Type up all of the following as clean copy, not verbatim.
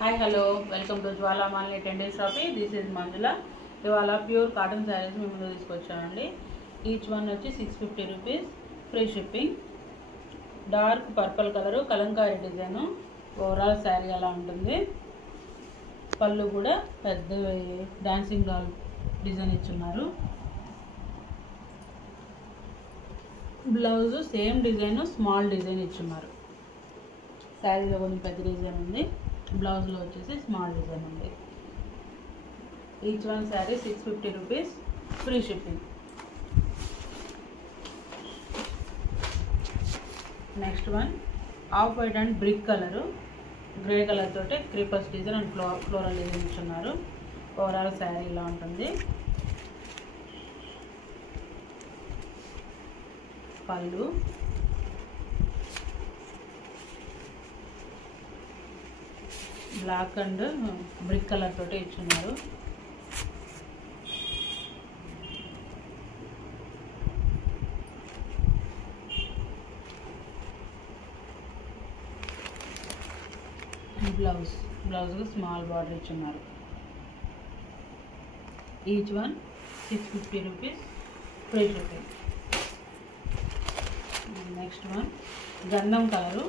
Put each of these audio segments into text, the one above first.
Hi hello welcome to Jwala Malini trendy shopping. This is Manjula. ఇవాళ pure cotton saris మేము ముందు తీసుకొచ్చామండి. Each one వచ్చి 650 rupees, free shipping. Dark purple colour, Kalamkari design. Overall sari అలా ఉంటుంది. పళ్ళు కూడా పెద్ద డాన్సింగ్ డాల్ డిజైన్ ఇచ్చున్నారు. Blouse same design, small design ఇచ్చున్నారు. శారీలో కొంచెం పెద్ద డిజైన్ ఉంది, బ్లౌజ్లో వచ్చేసి స్మాల్ డిజైన్ ఉంది. Each one sari 650 rupees, free shipping. Next one off white and brick colour, grey colour తోటి creepers design and floral design ఇచ్చున్నారు. ఓవరాల్ శారీ ఇలా ఉంటుంది. పళ్ళు, బ్లాక్ అండ్ బ్రిక్ కలర్ తోటి ఇచ్చున్నారు. బ్లౌజ్కి స్మాల్ బార్డర్ ఇచ్చున్నారు. Each one 650 rupees, free shipping. Next one గంధం కలరు,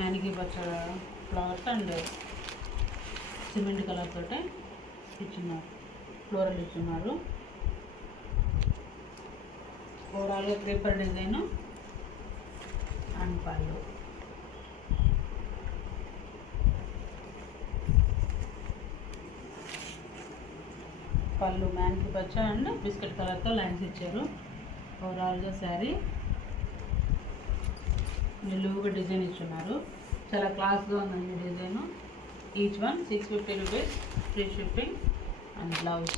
మ్యానికీ పచ్చ ఫ్లవర్స్ అండ్ సిమెంట్ కలర్ తోటే ఇచ్చున్నారు, ఫ్లోరల్ ఇచ్చున్నారు. ఓవరాల్గా క్రీపర్ డిజైన్ అండ్ పళ్ళు. పళ్ళు మ్యానికీ పచ్చ అండ్ బిస్కెట్ కలర్తో లైన్స్ ఇచ్చారు. ఓవరాల్గా శారీ నిలువుగా డిజైన్ ఇచ్చున్నారు. చాలా క్లాస్గా ఉందండి design. Each one 650 rupees, free shipping and blouse.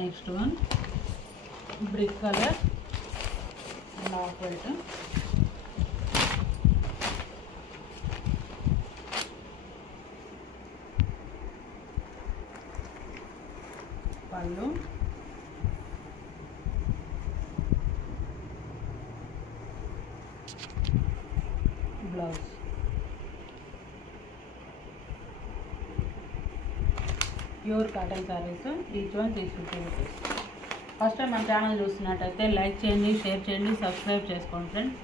Next one brick colour and off white. పళ్ళు, blouse. Pure cotton saris, each one 650 rupees. First time మన ఛానల్ చూస్తున్నట్టయితే లైక్ చేయండి, షేర్ చేయండి, సబ్స్క్రైబ్ చేసుకోండి ఫ్రెండ్స్.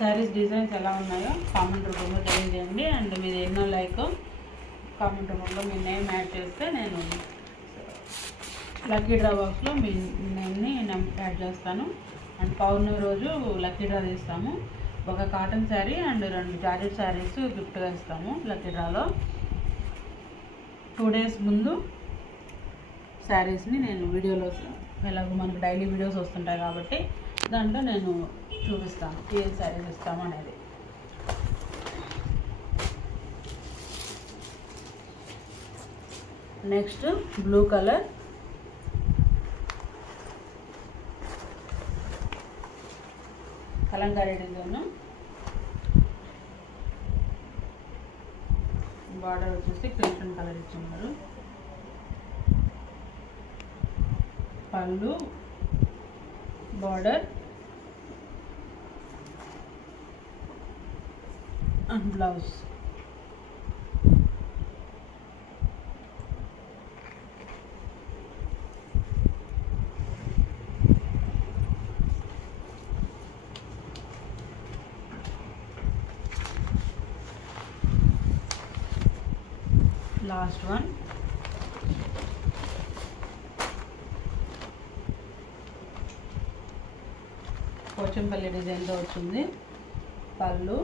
శారీస్ డిజైన్స్ ఎలా ఉన్నాయో కామెంట్ రూపంలో తెలియజేయండి. అండ్ మీరు ఎన్నో లైక్ కామెంట్ రూపంలో మీ నేమ్ యాడ్ చేస్తే నేను లక్కీ డ్రా బాక్స్లో మీ నేమ్ని యాడ్ చేస్తాను. అండ్ పౌర్ణమి రోజు లక్కీ డ్రా తీస్తాము. ఒక cotton sari and 2 georgette saris గిఫ్ట్గా ఇస్తాము లక్కీ డ్రాలో. 2 డేస్ ముందు శారీస్ని నేను వీడియోలో, ఎలాగో మనకు డైలీ వీడియోస్ వస్తుంటాయి కాబట్టి దాంట్లో నేను చూపిస్తాను ఏ శారీస్ ఇస్తాము అనేది. Next blue colour, Kalamkari design. Border వచ్చేసి క్రిస్టల్ కలర్ ఇచ్చున్నారు. పళ్ళు, border and blouse. Last one Pochampally డిజైన్తో వచ్చింది. పళ్ళు,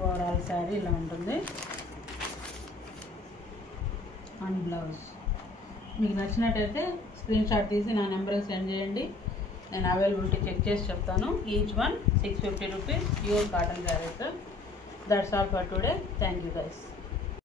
ఓవరాల్ శారీ ఇలా ఉంటుంది అండ్ బ్లౌజ్. మీకు నచ్చినట్టయితే స్క్రీన్ షాట్ తీసి నా నెంబర్కి సెండ్ చేయండి. నేను అవైలబిలిటీ చెక్ చేసి చెప్తాను. Each one 650 rupees, pure cotton saris. That's all for today. Thank you guys.